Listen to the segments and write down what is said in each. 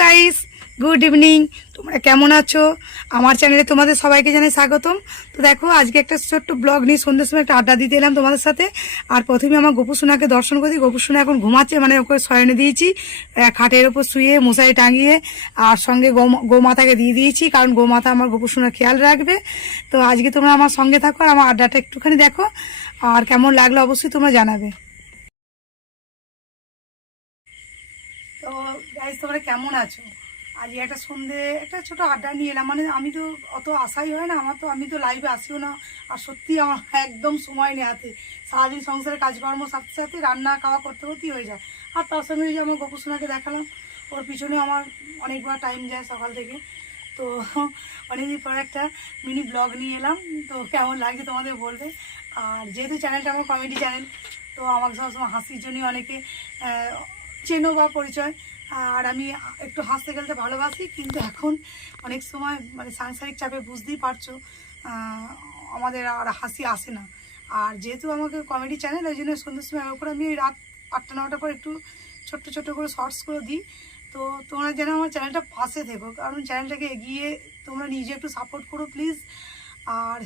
Guys, good evening. তোমরা কেমন আছো? আমার চ্যানেলে তোমাদের সবাইকে জানাই স্বাগতম। তো দেখো, আজকে একটা ছোট্ট ব্লগ নিয়ে সন্ধ্যের সময় একটা আড্ডা দিতে এলাম তোমাদের সাথে। আর প্রথমে আমার গোপুসোনাকে দর্শন করি। গোপুসোনা এখন ঘুমাচ্ছে, মানে ওকে শয়নে দিয়েছি খাটের ওপর শুয়ে মশারি টাঙিয়ে, আর সঙ্গে গোমাতাকে দিয়ে দিয়েছি, কারণ গোমাতা আমার গোপুসোনার খেয়াল রাখবে। তো আজকে তোমরা আমার সঙ্গে থাকো আর আমার আড্ডাটা একটুখানি দেখো, আর কেমন লাগলো অবশ্যই তোমরা জানাবে। তো গাইজ, তোমরা কেমন আছো? আজকে একটা সন্ধে একটা ছোট আড্ডা নিয়ে এলাম। মানে আমি তো অত আশাই হয় না আমার, তো আমি তো লাইভে আসিও না। আর সত্যি আমার একদম সময় নেই হাতে। সারাদিন সংসারের কাজকর্ম সাথে সাথে রান্না খাওয়া করতে করতেই হয়ে যায়। আর তার সঙ্গে ওই যে আমার গোপুসোনাকে দেখালাম, ওর পিছনে আমার অনেকবার টাইম যায় সকাল থেকে। তো অনেকদিন পর একটা মিনি ব্লগ নিয়ে এলাম। তো কেমন লাগছে তোমাদের বলবে। আর যেহেতু চ্যানেলটা আমার কমেডি চ্যানেল, তো আমাকে সবসময় হাসির জন্য অনেকে চেনো বা পরিচয়। আর আমি একটু হাসতে খেলতে ভালোবাসি, কিন্তু এখন অনেক সময় মানে সাংসারিক চাপে বুঝতেই পারছো আমাদের আর হাসি আসে না। আর যেহেতু আমাকে কমেডি চ্যানেল, ওই জন্য সন্ধ্যের সময় ওপর আমি ওই রাত 8টা-9টার পর একটু ছোট্ট ছোট্ট করে শর্টস করে দিই। তো তোমরা যেন আমার চ্যানেলটা পাশে থেকো, কারণ চ্যানেলটাকে এগিয়ে তোমরা নিজে একটু সাপোর্ট করো প্লিজ। আর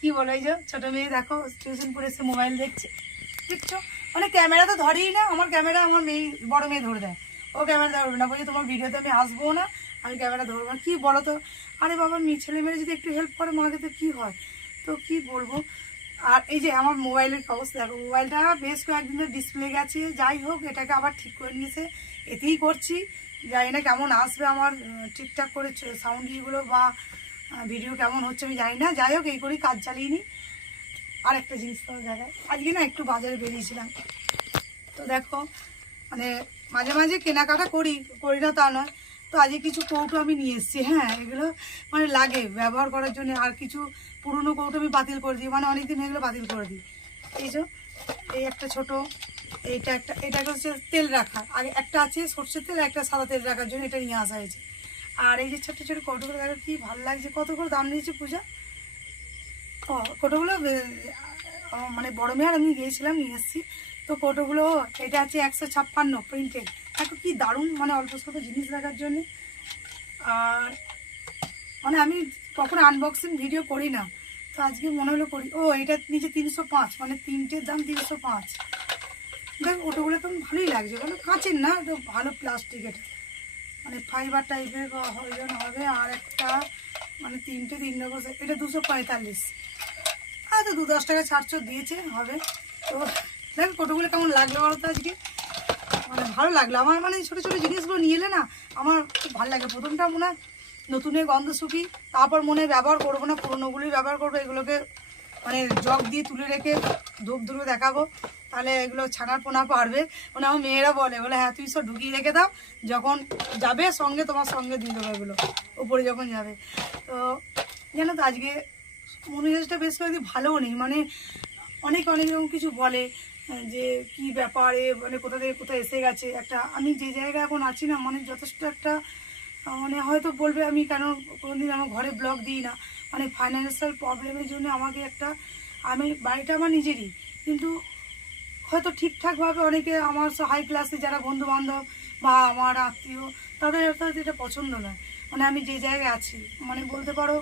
কি বলো, এই যে ছোটো মেয়ে দেখো টিউশন পড়ে এসে মোবাইল দেখছে, দেখছো? মানে ক্যামেরা তো ধরেই না। আমার ক্যামেরা আমার মেয়ে, বড় মেয়ে ধরে দেয়। ও ক্যামেরা ধরবে না, বলছে তোমার ভিডিওতে আমি আসবো না, আমি ক্যামেরা ধরবো না। কী বলো তো? আরে বাবা, মেয়ে ছেলে মেয়ে যদি একটু হেল্প করে মাকে, তো কী হয়? তো কি বলবো। আর এই যে আমার মোবাইলের অবস্থা দেখো, মোবাইলটা বেশ কয়েকদিনের ডিসপ্লে গেছে। যাই হোক, এটাকে আবার ঠিক করে নিয়েছে, এতেই করছি। জানি না কেমন আসবে আমার ঠিকঠাক করে সাউন্ড ইয়েগুলো বা ভিডিও কেমন হচ্ছে আমি জানি না। যাই হোক, এই করেই কাজ চালিয়ে নিই। আর একটা জিনিস তো দেখায়, আজকে না একটু বাজারে বেরিয়েছিলাম। তো দেখো, মানে মাঝে মাঝে কেনাকাটা করি, করি না তা নয়। তো আজকে কিছু কৌটো আমি নিয়ে এসেছি। হ্যাঁ, এগুলো মানে লাগে ব্যবহার করার জন্য। আর কিছু পুরনো কৌটো আমি বাতিল করে দিই, মানে অনেকদিন এগুলো বাতিল করে দিই। এই যে এই একটা ছোট, এটা হচ্ছে তেল রাখা। আর একটা আছে সর্ষের তেল, একটা সাদা তেল রাখার জন্য, এটা নিয়ে আসা হয়েছে। আর এই যে ছোট্ট ছোটো কৌটোগুলো দেখো কি ভালো লাগছে। কত করে দাম নিয়েছে পূজা? ও, কৌটোগুলো মানে বড় মেয়ার আমি গিয়েছিলাম, নিয়ে এসেছি। তো কৌটোগুলো, এটা আছে 156 প্রিন্টেড। দেখো কি দারুণ, মানে অল্প স্বল্প জিনিস রাখার জন্য। আর মানে আমি কখনো আনবক্সিং ভিডিও করি না, তো আজকে মনে হলো করি। ও, এটা নিচে 305, মানে তিনটের দাম 305। দেখ, ওটোগুলো তো ভালোই লাগছে, বলো কাঁচের না, তো ভালো প্লাস্টিক। এটা মানে ফাইবার টাইপের হবে। আর একটা মানে তিনটে 3 নম্বর, এটা 245। তো 2-10 টাকা ছাড় দিয়েছে হবে। তো দেখো কতগুলো কেমন লাগলো বলো তো আজকে। মানে ভালো লাগলো আমার, মানে ছোটো ছোটো জিনিসগুলো নিয়ে এলে না আমার খুব ভালো লাগে। প্রথমটা মনে হয় নতুনের গন্ধ শুকি, তারপর মনে হয় ব্যবহার করবো না, পুরোনোগুলোই ব্যবহার করবো। এগুলোকে মানে জগ দিয়ে তুলে রেখে ধূপ ধুলো দেখাবো, তাহলে এগুলো ছানার পোনা পারবে। মানে আমার মেয়েরা বলে হ্যাঁ তুই সব ঢুকিয়ে রেখে দাও, যখন যাবে সঙ্গে তোমার সঙ্গে দিয়ে দেবো এগুলো উপরে যখন যাবে। তো জানো তো, আজকে মনোমেজাজটা বেশ কয়েকদিন ভালোও নেই। মানে অনেক অনেক রকম কিছু বলে যে কি ব্যাপারে, মানে কোথা থেকে কোথায় এসে গেছে একটা। আমি যে জায়গায় এখন আছি না, মানে যথেষ্ট একটা মানে হয়তো বলবে আমি কেন কোনোদিন আমার ঘরে ব্লগ দিই না, মানে ফাইন্যান্সিয়াল প্রবলেমের জন্য আমাকে একটা, আমি বাড়িটা আমার নিজেরই, কিন্তু হয়তো ঠিকঠাকভাবে অনেকে আমার হাই ক্লাসে যারা বন্ধুবান্ধব বা আমার আত্মীয়, তাদের হয়তো এটা পছন্দ নয়। মানে আমি যে জায়গায় আছি, মানে বলতে পারো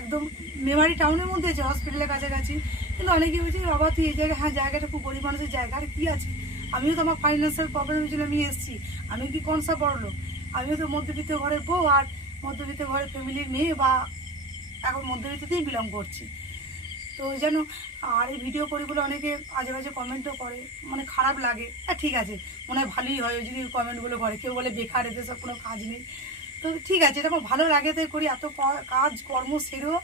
একদম মেমারি টাউনের মধ্যে আছে, হসপিটালের কাছাকাছি। কিন্তু অনেকে বলছে বাবা তুই এই জায়গায়, হ্যাঁ জায়গাটা খুব গরিব মানুষের জায়গা। আর কী আছে, আমিও তো আমার ফাইন্যান্সিয়াল প্রবলেমের জন্য আমি এসেছি। আমি কি কোনসা বড় লোক? আমিও তো মধ্যবিত্ত ঘরের বউ, আর মধ্যবিত্ত ঘরের ফ্যামিলির মেয়ে, বা এখন মধ্যবিত্ততেই বিলং করছি। তো যেন আর এই ভিডিও করি বলে অনেকে আজে বাজে কমেন্টও করে, মানে খারাপ লাগে। হ্যাঁ ঠিক আছে, মনে হয় ভালোই হয় ওই যদি কমেন্টগুলো করে। কেউ বলে বেকার, এতে সব কোনো কাজ নেই। তো ঠিক আছে, এটা আমার ভালো লাগে তাই করি। এত কাজ কর্ম সেরেও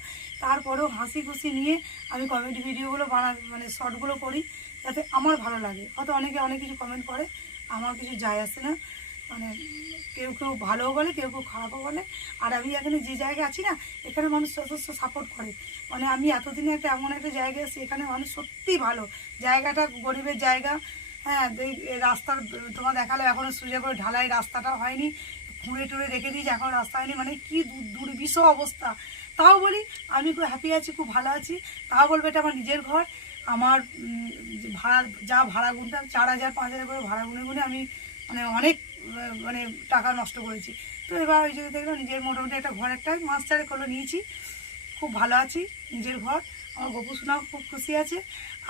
তারপরেও হাসি খুশি নিয়ে আমি কমেডি ভিডিওগুলো মানে শর্টগুলো করি, যাতে আমার ভালো লাগে। হয়তো অনেকে অনেক কিছু কমেন্ট করে, আমার কিছু যায় আসে না। মানে কেউ কেউ ভালোও বলে, কেউ কেউ খারাপও বলে। আর আমি এখানে যে জায়গায় আছি না, এখানে মানুষ যথেষ্ট সাপোর্ট করে। মানে আমি এতদিনে একটা এমন একটা জায়গায় আছি, এখানে মানুষ সত্যিই ভালো। জায়গাটা গরিবের জায়গা। হ্যাঁ, রাস্তার তোমার দেখালো এখনও সুজা করে ঢালাই রাস্তাটা হয়নি, খুঁড়ে টুড়ে রেখে দিয়েছে, এখন রাস্তা হয়নি। মানে কি দুর্বিষহ অবস্থা। তাও বলি আমি খুব হ্যাপি আছি, খুব ভালো আছি। তাও বলবো এটা আমার নিজের ঘর। আমার ভাড়া যা ভাড়া গুনতাম 4,000 5,000 করে ভাড়া গুনে গুনে আমি মানে অনেক মানে টাকা নষ্ট করেছি। তো এবার ওই জন্য দেখলাম নিজের মোটামুটি একটা ঘর একটা মাস্টারে করলো নিয়েছি, খুব ভালো আছি নিজের ঘর। আমার গপু সোনাও খুব খুশি আছে,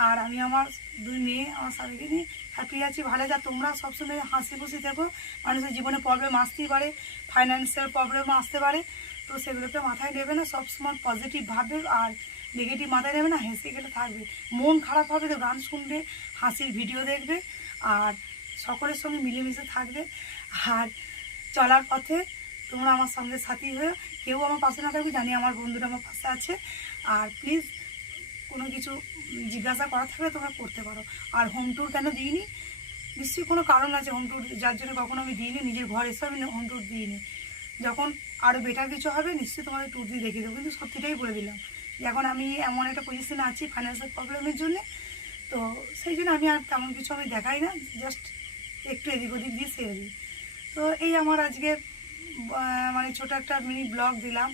আর আমি আমার 2 মেয়ে আমার স্বামীকে নিয়ে হ্যাপি আছি, ভালো যা। তোমরা সবসময় হাসি খুশি থেকো। মানুষের জীবনে প্রবলেম আসতেই পারে, ফাইন্যান্সিয়াল প্রবলেমও আসতে পারে, তো সেগুলোকে মাথায় নেবে না, সবসময় পজিটিভ ভাববে আর নেগেটিভ মাথায় নেবে না, হেসে গেলে থাকবে। মন খারাপ হবে তো গান শুনবে, হাসির ভিডিও দেখবে, আর সকলের সঙ্গে মিলেমিশে থাকবে। আর চলার পথে তোমরা আমার সঙ্গে সাথী হয়ে, কেউ আমার পাশে না থাকবে, জানি আমার বন্ধুরা আমার পাশে আছে। আর প্লিজ কোনো কিছু জিজ্ঞাসা করা থাকলে তোমরা করতে পারো। আর হোম ট্যুর কেন দিইনি, নিশ্চয়ই কোনো কারণ আছে হোম ট্যুর যার জন্য কখনো আমি দিইনি, নিজের ঘর এসে আমি হোম ট্যুর দিইনি। যখন আরও বেটার কিছু হবে নিশ্চয়ই তোমাদের ট্যুর দিয়ে দেখিয়ে দেবো, কিন্তু সত্যিটাই বলে দিলাম যে এখন আমি এমন একটা পজিশনে আছি ফাইন্যান্সিয়াল প্রবলেমের জন্যে, তো সেই জন্য আমি আর তেমন কিছু আমি দেখাই না, জাস্ট একটু এদিক ওদিক দিয়ে ছেড়ে দিই। তো এই আমার আজকে মানে ছোটো একটা মিনি ব্লগ দিলাম।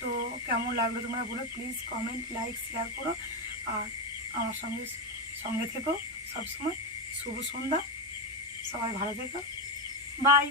তো কেমন লাগলো তোমরা বলো, প্লিজ কমেন্ট, লাইক, শেয়ার করো, আর আমার সঙ্গে সঙ্গে থেকো সবসময়। শুভ সন্ধ্যা, সবাই ভালো থেকো, বাই।